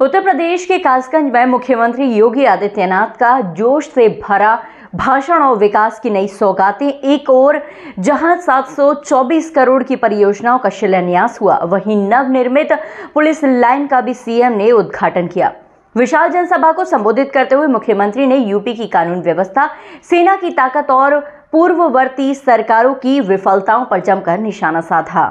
उत्तर प्रदेश के कासगंज में मुख्यमंत्री योगी आदित्यनाथ का जोश से भरा भाषण और विकास की नई सौगातें। एक ओर जहां 724 करोड़ की परियोजनाओं का शिलान्यास हुआ, वहीं नवनिर्मित पुलिस लाइन का भी सीएम ने उद्घाटन किया। विशाल जनसभा को संबोधित करते हुए मुख्यमंत्री ने यूपी की कानून व्यवस्था, सेना की ताकत और पूर्ववर्ती सरकारों की विफलताओं पर जमकर निशाना साधा।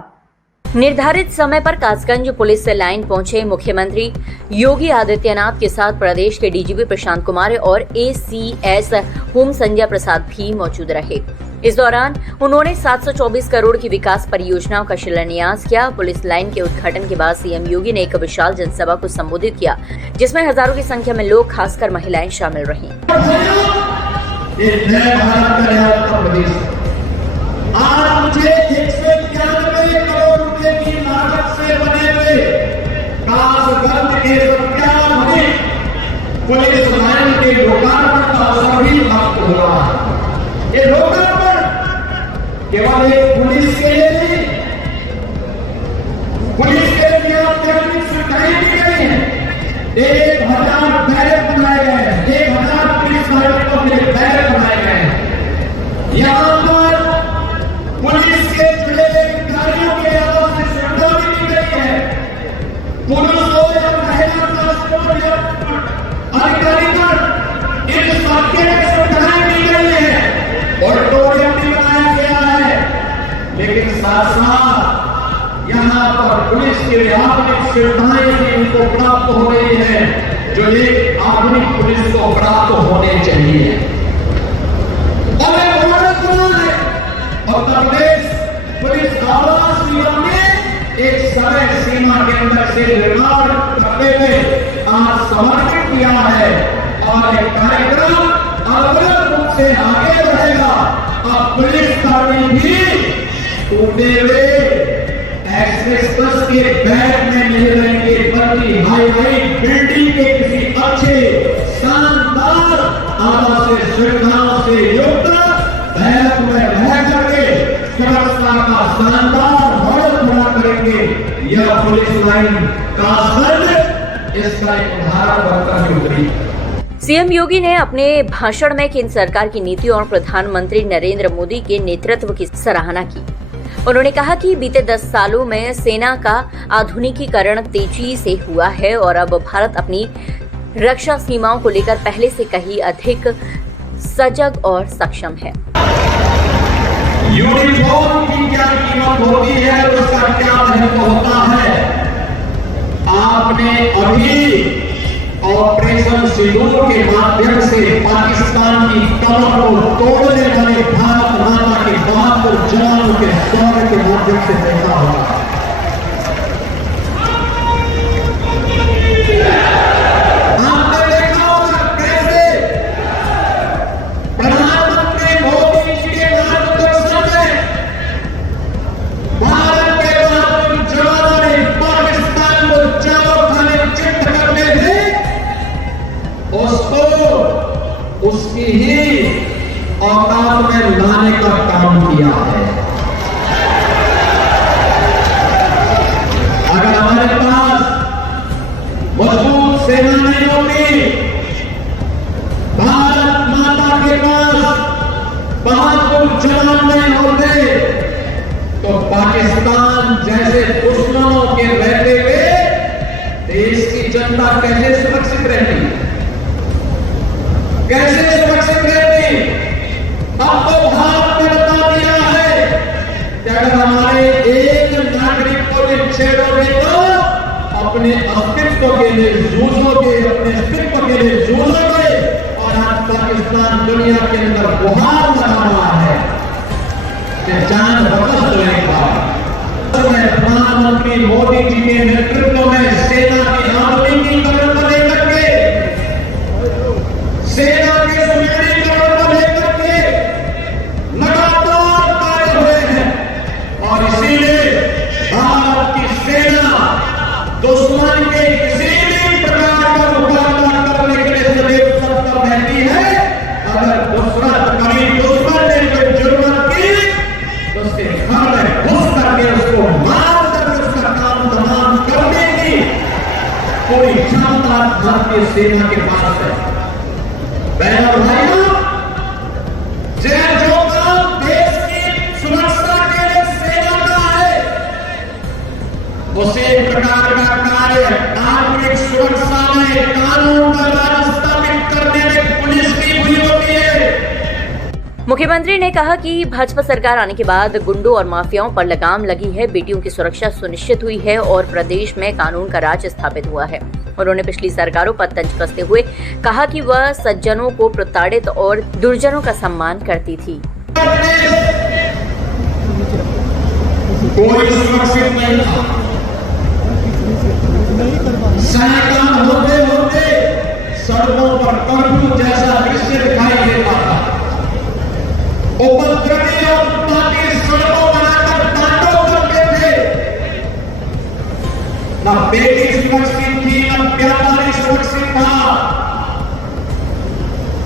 निर्धारित समय पर कासगंज पुलिस लाइन पहुंचे मुख्यमंत्री योगी आदित्यनाथ के साथ प्रदेश के डीजीपी प्रशांत कुमार और एसीएस होम संजय प्रसाद भी मौजूद रहे। इस दौरान उन्होंने 724 करोड़ की विकास परियोजनाओं का शिलान्यास किया। पुलिस लाइन के उद्घाटन के बाद सीएम योगी ने एक विशाल जनसभा को संबोधित किया, जिसमें हजारों की संख्या में लोग, खासकर महिलाएं शामिल रहीं। पुलिस लाइन के लोकार्पण का अवसर भी प्राप्त हुआ है। ये लोकार्पण केवल एक पुलिस के लिए नहीं, पुलिस के लिए अत्याधुनिक सुविधाएं दी गई हैं। 1000 बैरक बनाए गए हैं, 1000 पुलिस नागरिकों के लिए बैरक बनाए गए हैं। यहाँ पर पुलिस के जुड़े अधिकारियों के अलावा से सुविधा भी दी गई है। पुलिस को या महिला ट्रांसपोर्ट या अधिकारीगण इन सबके सुविधाएं दी गई है, ऑडिटोरियम भी बनाया गया है। लेकिन साथ साथ यहाँ पर पुलिस के आधुनिक सुविधाएं भी उनको प्राप्त हो रही है, जो एक आधुनिक पुलिस को प्राप्त होने चाहिए। और उत्तर प्रदेश पुलिस आवास निगम ने एक समय सीमा के अंदर से निर्माण करते हुए आज समर्पित किया है और एक कार्यक्रम अलग रूप से आगे बढ़ेगा। अब पुलिस कर्मी भी टूटे हुए एक्सप्रेस के बैग में नहीं रहेंगे, बल्कि हाई बिल्डिंग के किसी अच्छे शानदार आवासीय सुविधाओं से युक्त बैग में रह करके सुरक्षा का शानदार मॉडल खड़ा करेंगे। यह पुलिस लाइन कासगंज इसका एक उदाहरण बनकर उतरी। सीएम योगी ने अपने भाषण में केंद्र सरकार की नीतियों और प्रधानमंत्री नरेंद्र मोदी के नेतृत्व की सराहना की। उन्होंने कहा कि बीते 10 सालों में सेना का आधुनिकीकरण तेजी से हुआ है और अब भारत अपनी रक्षा सीमाओं को लेकर पहले से कहीं अधिक सजग और सक्षम है। यूनिफॉर्म की क्या कीमत होती है, उसका क्या महत्व होता है। आपने अभी ऑपरेशन सिंदूर के माध्यम से पाकिस्तान की कमर को तोड़ने वाले भारत माता के बहादुर जवानों के शौर्य के माध्यम से देखा होगा। आपने देखा होगा कैसे प्रधानमंत्री मोदी जी के मार्गदर्शन में भारत के बहादुर जवानों ने पाकिस्तान को चारों खाने चिट्ठ करने थे, उसको उसकी ही औकात में लाने का काम किया है। अगर हमारे पास मजबूत सेना नहीं होती, भारत माता के पास बहादुर जवान नहीं होते, तो पाकिस्तान जैसे दुश्मनों के रहते हुए देश की जनता कैसे सुरक्षित रहती, कैसे सुरक्षित रहती। अब तो भारत ने बता दिया है कि अगर हमारे एक नागरिक को भी छेड़ोगे तो अपने अस्तित्व के लिए जूझोगे, अपने अस्तित्व के लिए जूझोगे। और आज पाकिस्तान दुनिया के अंदर गुहार लगा हुआ है कि जान बकस लेगा। प्रधानमंत्री मोदी जी के नेतृत्व में सेना की आधुनिकीकरण को लेकर के, सेना के सुदृढ़ीकरण को लेकर के लगातार कार्य हुए हैं। और इसीलिए भारत की सेना दुश्मन के किसी भी प्रकार का मुकाबला करने के लिए सदैव तत्पर रहती है। अगर कभी दुश्मन ने कोई जरूरत की तो उसके घर में घुस करके उसको मार करके उसका काम तमाम कर देगी। क्षमता भारतीय सेना के पास है। बहनों और भाइयों, जो काम देश की सुरक्षा के लिए सेना का है, उसी प्रकार का कार्य नागरिक सुरक्षा में कानून का राज स्थापित करने में पुलिस की भी होती है। मुख्यमंत्री ने कहा कि भाजपा सरकार आने के बाद गुंडों और माफियाओं पर लगाम लगी है, बेटियों की सुरक्षा सुनिश्चित हुई है और प्रदेश में कानून का राज स्थापित हुआ है। उन्होंने पिछली सरकारों पर तंज कसते हुए कहा कि वह सज्जनों को प्रताड़ित और दुर्जनों का सम्मान करती थी। कोई सुरक्षित नहीं था। सैकड़ों होते होते सड़कों पर कर्फ्यू जैसा दृश्य दिखाई देता था। उपद्रवी और उत्पाती सड़कों बनाकर तांडव करते थे। न बेटी सुरक्षित थी, न व्यापारी सुरक्षित था।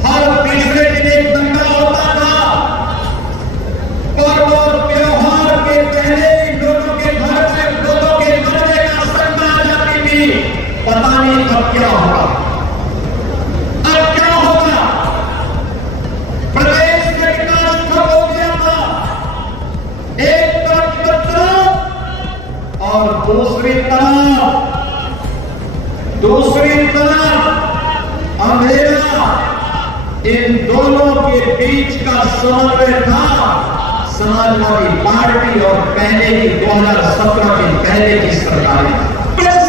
हर तीसरे दिन एक दंगा होता था। पर्व और त्योहार के पहले ही लोगों के घर में लोगों के मरने का आशंका आ जाती थी। पता नहीं अब क्या होगा, अब क्या होगा। प्रदेश में विकास ठप हो गया था। एक तरफ उपद्रव और दूसरी तरफ अंधेरा। इन दोनों के बीच का समन्वय था समाजवादी पार्टी और पहले की 2017 के पहले की सरकारें।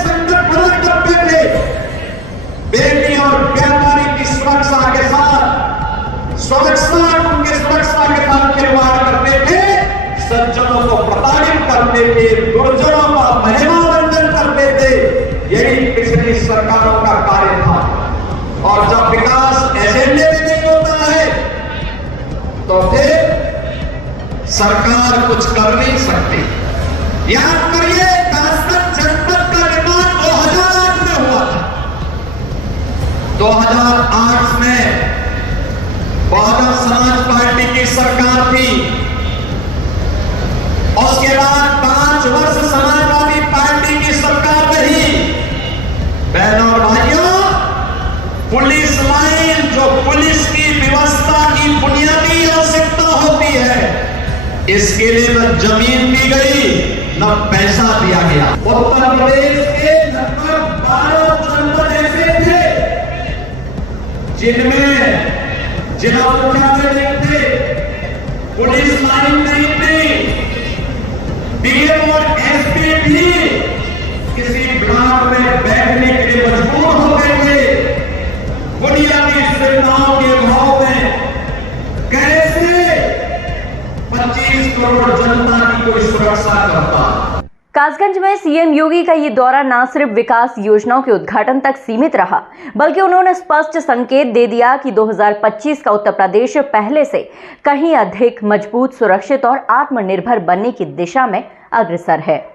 संकट बना करते थे। बेटी और व्यापारी की सुरक्षा के साथ उनके सुरक्षा के साथ खिलवाड़ करते थे। सज्जनों को प्रताड़ित करते थे, दुर्जनों का महिमा वंदन करते थे। यही पिछली सरकारों का कार्य था। और जब विकास एजेंडे में नहीं होता है तो फिर सरकार कुछ कर नहीं सकती। याद करिए, कासगंज जनपद का निर्माण 2008 में हुआ था। 2008 में बहुजन समाज पार्टी की सरकार थी। उसके बाद 5 वर्ष समाजवादी पार्टी की सरकार रही। बहनों और भाइयों, पुलिस लाइन जो पुलिस की व्यवस्था की बुनियादी आवश्यकता होती है, इसके लिए न जमीन दी गई न पैसा दिया गया। उत्तर प्रदेश के लगभग 12 जनपद ऐसे थे जिनमें जिला मुख्यालय नहीं थे, पुलिस लाइन नहीं थी। डीएम और एसपी भी किसी ब्लॉक में बैठने के लिए मजबूर हो गए थे। बुनियादी सुविधाओं के अभाव में कैसे 25 करोड़ जनता की कोई सुरक्षा करता। कासगंज में सीएम योगी का ये दौरा न सिर्फ विकास योजनाओं के उद्घाटन तक सीमित रहा, बल्कि उन्होंने स्पष्ट संकेत दे दिया कि 2025 का उत्तर प्रदेश पहले से कहीं अधिक मजबूत, सुरक्षित और आत्मनिर्भर बनने की दिशा में अग्रसर है।